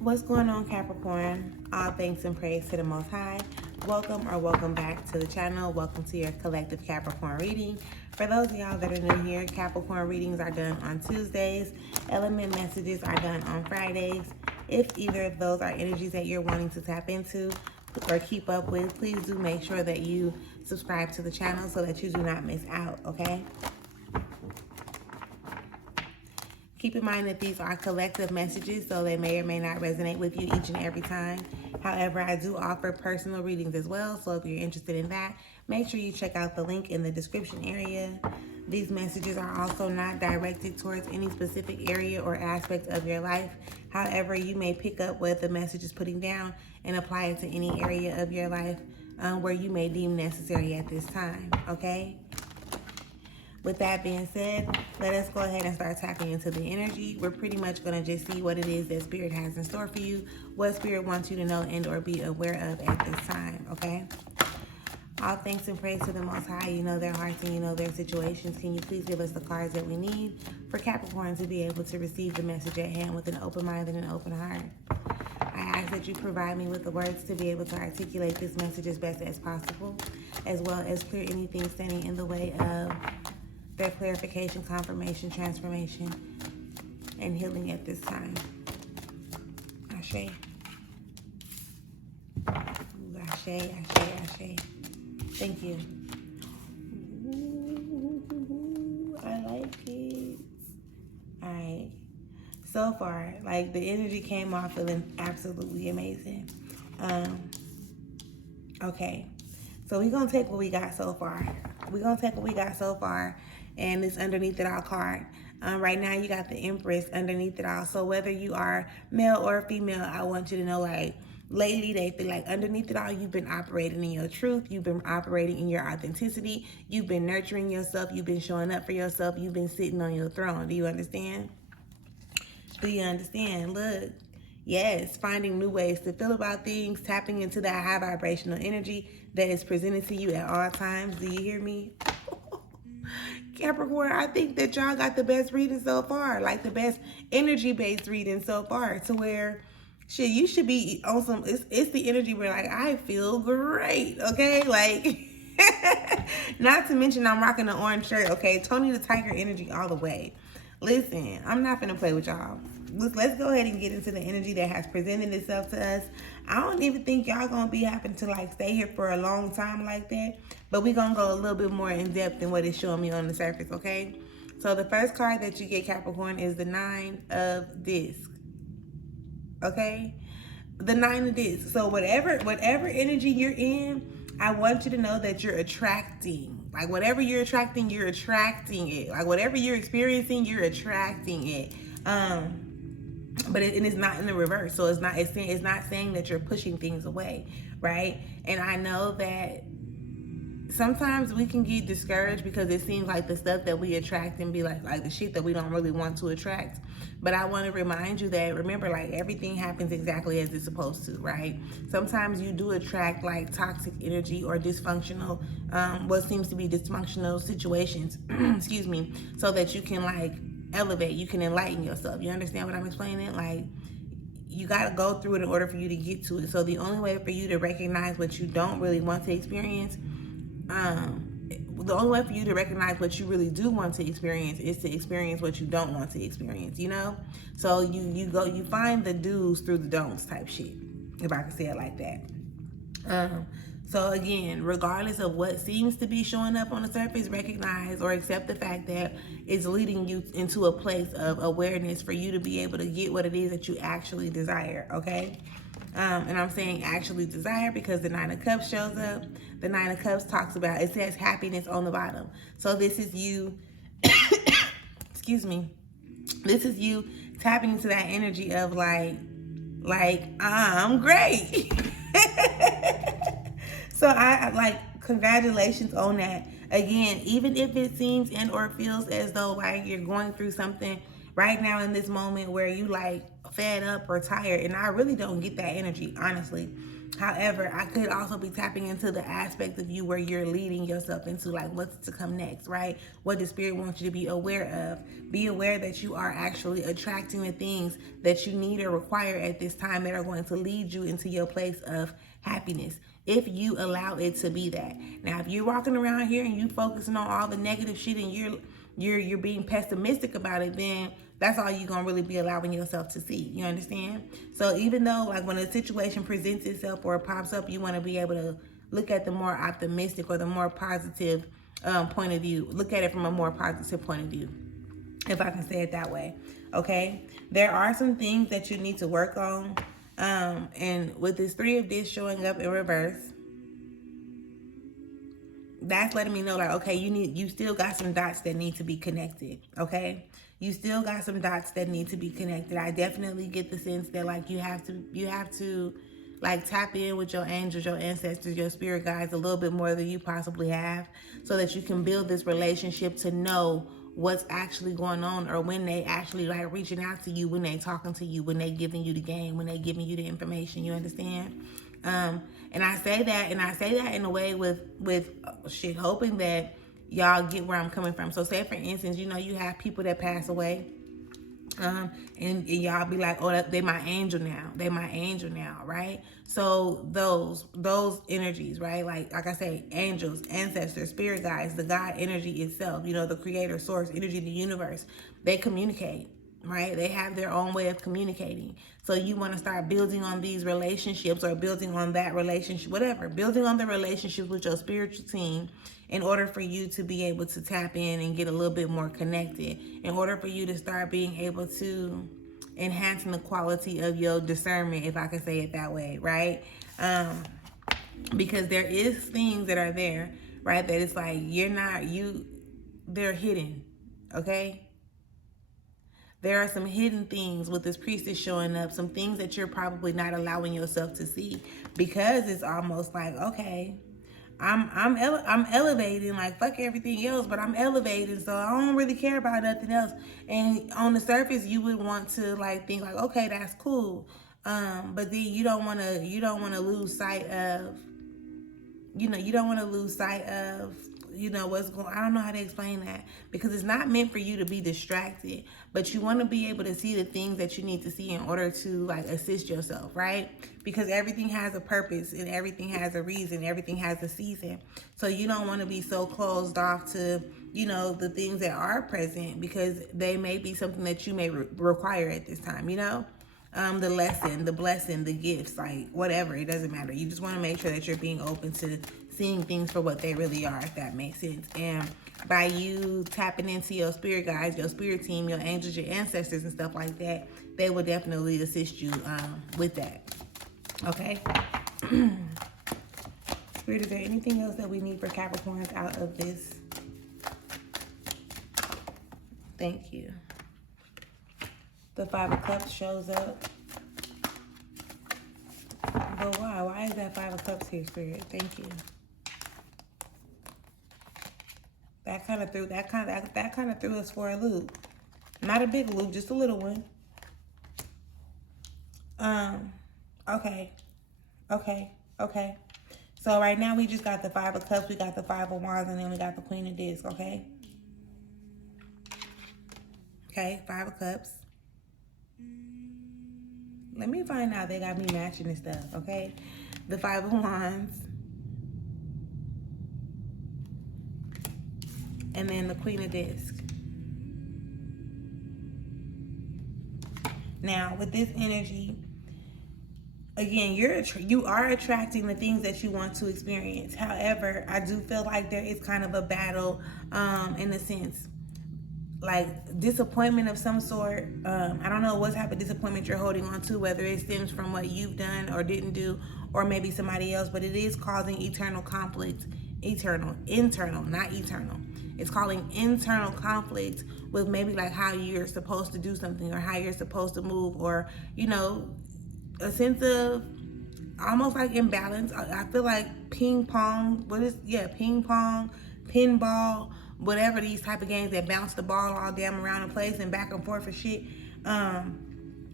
What's going on, Capricorn? All thanks and praise to the Most High. Welcome back to the channel. Welcome to your collective Capricorn reading. For those of y'all that are new here, Capricorn readings are done on Tuesdays. Element messages are done on Fridays. If either of those are energies that you're wanting to tap into or keep up with, please do make sure that you subscribe to the channel so that you do not miss out, okay? Keep in mind that these are collective messages, so they may or may not resonate with you each and every time. However, I do offer personal readings as well, so if you're interested in that, make sure you check out the link in the description area. These messages are also not directed towards any specific area or aspect of your life. However, you may pick up what the message is putting down and apply it to any area of your life where you may deem necessary at this time, okay? With that being said, let us go ahead and start tapping into the energy. We're pretty much going to just see what it is that Spirit has in store for you, what Spirit wants you to know and or be aware of at this time, okay? All thanks and praise to the Most High. You know their hearts and you know their situations. Can you please give us the cards that we need for Capricorn to be able to receive the message at hand with an open mind and an open heart? I ask that you provide me with the words to be able to articulate this message as best as possible, as well as clear anything standing in the way of their clarification, confirmation, transformation, and healing at this time. Ashe. Ashe, ashe, ashe. Thank you. Ooh, I like it. All right. So far, like, the energy came off feeling absolutely amazing. Okay. So we're going to take what we got so far. And it's underneath it all card. Right now you got the Empress underneath it all. So whether you are male or female, I want you to know, like, lately they feel like underneath it all, you've been operating in your truth. You've been operating in your authenticity. You've been nurturing yourself. You've been showing up for yourself. You've been sitting on your throne. Do you understand? Do you understand? Look. Yes, finding new ways to feel about things, tapping into that high vibrational energy that is presented to you at all times. Do you hear me? Capricorn, I think that y'all got the best reading so far, like the best energy-based reading so far, to where, shit, you should be on some, it's the energy where, like, I feel great, okay? Like, not to mention I'm rocking the orange shirt, okay? Tony the Tiger energy all the way. Listen, I'm not gonna play with y'all. Let's go ahead and get into the energy that has presented itself to us. I don't even think y'all gonna be having to, like, stay here for a long time like that, but we gonna go a little bit more in depth than what is showing me on the surface, okay? So the first card that you get, Capricorn, is the Nine of Discs, okay? The Nine of Discs. So whatever energy you're in, I want you to know that you're attracting. Like, whatever you're attracting it. Like, whatever you're experiencing, you're attracting it. But it's not in the reverse. So it's not saying that you're pushing things away, right? And I know that sometimes we can get discouraged because it seems like the stuff that we attract and be like the shit that we don't really want to attract. But I want to remind you that, remember, like, everything happens exactly as it's supposed to, right? Sometimes you do attract, like, toxic energy or dysfunctional, what seems to be dysfunctional situations, excuse me, so that you can, like, elevate, you can enlighten yourself. You understand what I'm explaining? Like, you got to go through it in order for you to get to it. So the only way for you to recognize what you don't really want to experience, the only way for you to recognize what you really do want to experience is to experience what you don't want to experience, you know? So you find the do's through the don'ts type shit, if I can say it like that. So again, regardless of what seems to be showing up on the surface, recognize or accept the fact that it's leading you into a place of awareness for you to be able to get what it is that you actually desire, okay? And I'm saying actually desire because the Nine of Cups shows up. The Nine of Cups talks about, it says happiness on the bottom. So this is you, excuse me, this is you tapping into that energy of like I'm great. So I like, congratulations on that. Again, even if it seems and or feels as though, like, you're going through something right now in this moment where you like, fed up or tired, and I really don't get that energy, honestly. However, I could also be tapping into the aspect of you where you're leading yourself into like what's to come next, right? What the spirit wants you to be aware of. Be aware that you are actually attracting the things that you need or require at this time that are going to lead you into your place of happiness, if you allow it to be that. Now, if you're walking around here and you focusing on all the negative shit and you're being pessimistic about it, then that's all you're gonna really be allowing yourself to see. You understand? So even though like when a situation presents itself or it pops up, you want to be able to look at the more optimistic or the more positive point of view. Look at it from a more positive point of view, if I can say it that way. Okay, there are some things that you need to work on, and with this 3 of Discs showing up in reverse, that's letting me know like, okay, you still got some dots that need to be connected. Okay, you still got some dots that need to be connected. I definitely get the sense that like you have to like tap in with your angels, your ancestors, your spirit guides a little bit more than you possibly have, so that you can build this relationship to know what's actually going on, or when they actually like reaching out to you, when they talking to you, when they giving you the game, when they giving you the information. You understand? And I say that in a way with shit, hoping that y'all get where I'm coming from. So say for instance, you know, you have people that pass away, and y'all be like, oh, they my angel now. They my angel now, right? So those energies, right? Like I say, angels, ancestors, spirit guides, the God energy itself, you know, the creator, source, energy, the universe, they communicate, right? They have their own way of communicating. So you want to start building on these relationships, or building on that relationship, whatever, building on the relationships with your spiritual team, in order for you to be able to tap in and get a little bit more connected, in order for you to start being able to enhancing the quality of your discernment, if I could say it that way, right? Because there is things that are there, right, that it's like they're hidden, okay? There are some hidden things with this priestess showing up, some things that you're probably not allowing yourself to see, because it's almost like, okay, I'm elevating, like fuck everything else, but I'm elevating, so I don't really care about nothing else. And on the surface, you would want to like think like, okay, that's cool, but then you don't want to lose sight of, what's going. I don't know how to explain that, because it's not meant for you to be distracted, but you want to be able to see the things that you need to see in order to like assist yourself, right? Because everything has a purpose and everything has a reason, everything has a season. So you don't want to be so closed off to, the things that are present, because they may be something that you may require at this time, the lesson, the blessing, the gifts, like whatever, it doesn't matter. You just want to make sure that you're being open to seeing things for what they really are, if that makes sense. And by you tapping into your spirit guides, your spirit team, your angels, your ancestors and stuff like that, they will definitely assist you with that. Okay? Spirit, is there anything else that we need for Capricorns out of this? Thank you. The 5 of Cups shows up. But why? Why is that 5 of Cups here, Spirit? Thank you. That kind of threw us for a loop. Not a big loop, just a little one. Okay. So right now we just got the 5 of Cups, we got the 5 of Wands, and then we got the Queen of Discs, okay? Okay, 5 of Cups. Let me find out. They got me matching this stuff, okay? The 5 of Wands. And then the Queen of Discs. Now, with this energy, again, you are attracting the things that you want to experience. However, I do feel like there is kind of a battle, in a sense, like disappointment of some sort. I don't know what type of disappointment you're holding on to, whether it stems from what you've done or didn't do, or maybe somebody else, but it is causing eternal conflict. Internal, not eternal. It's causing internal conflict with maybe like how you're supposed to do something, or how you're supposed to move, or, a sense of almost like imbalance. I feel like ping pong, pinball, whatever these type of games that bounce the ball all damn around the place and back and forth and shit.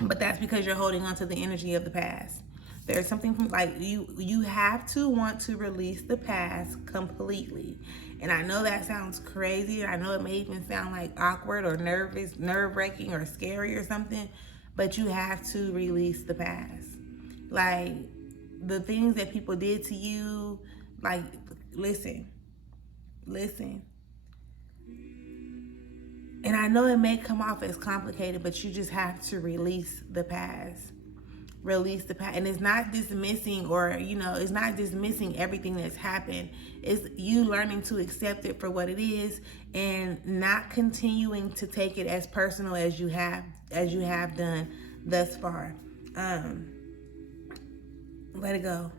But that's because you're holding on to the energy of the past. There's something from, like, you have to want to release the past completely. And I know that sounds crazy. I know it may even sound like awkward or nervous, nerve-wracking or scary or something, but you have to release the past. Like, the things that people did to you, like, listen. And I know it may come off as complicated, but you just have to release the past. Release the past. And it's not dismissing, or, it's not dismissing everything that's happened. It's you learning to accept it for what it is and not continuing to take it as personal as you have done thus far. Let it go.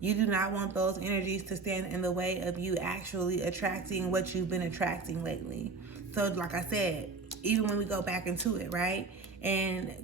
You do not want those energies to stand in the way of you actually attracting what you've been attracting lately. So like I said, even when we go back into it, right? And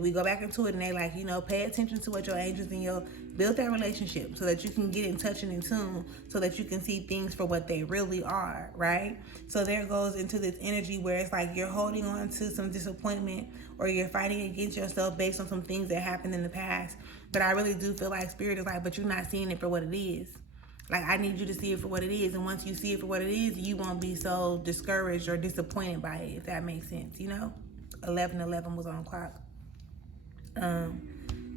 we go back into it and they like, pay attention to what your angels and your build that relationship so that you can get in touch and in tune, so that you can see things for what they really are, right? So there goes into this energy where it's like you're holding on to some disappointment, or you're fighting against yourself based on some things that happened in the past. But I really do feel like Spirit is like, but you're not seeing it for what it is. Like, I need you to see it for what it is. And once you see it for what it is, you won't be so discouraged or disappointed by it, if that makes sense, 11:11 was on the clock.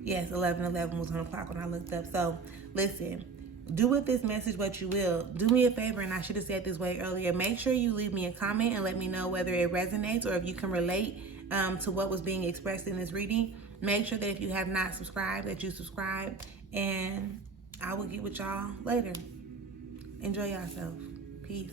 Yes, 11:11 was on the clock when I looked up. So, listen, do with this message what you will. Do me a favor, and I should have said this way earlier. Make sure you leave me a comment and let me know whether it resonates or if you can relate to what was being expressed in this reading. Make sure that if you have not subscribed, that you subscribe. And I will get with y'all later. Enjoy yourself. Peace.